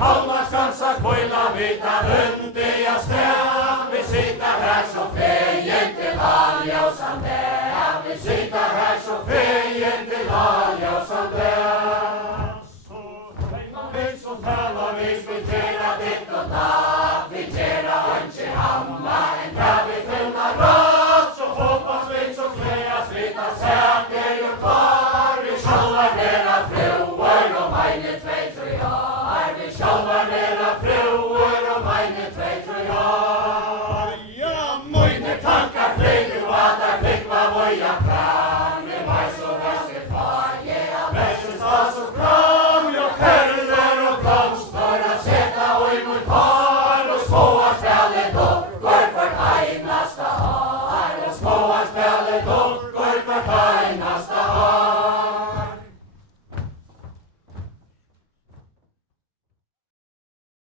Hálmarskansa kvöila vita undir að steg. Vi sitta här så fegin til alljósan dag. Vi sitta här så fegin til alljósan dag. Så reina vi så tala vi gera ditt og datt. Vi gera ikke hamma en hvað vi finna rætt. Så hoppas vi så klæas vita sæker og kvar. Vi sjálvar vera fruar og meine 2-3 år. Vi sjálvar vera fruar og meine 2-3 år. Ja, mine tankar flyger og at der flykva voja fram. Vi var så ganske farge av versens vas og kram. Jo perler og blomster og seta og i mot par. Og småa spjallet dokkor for einasta år. Og småa spjallet dokkor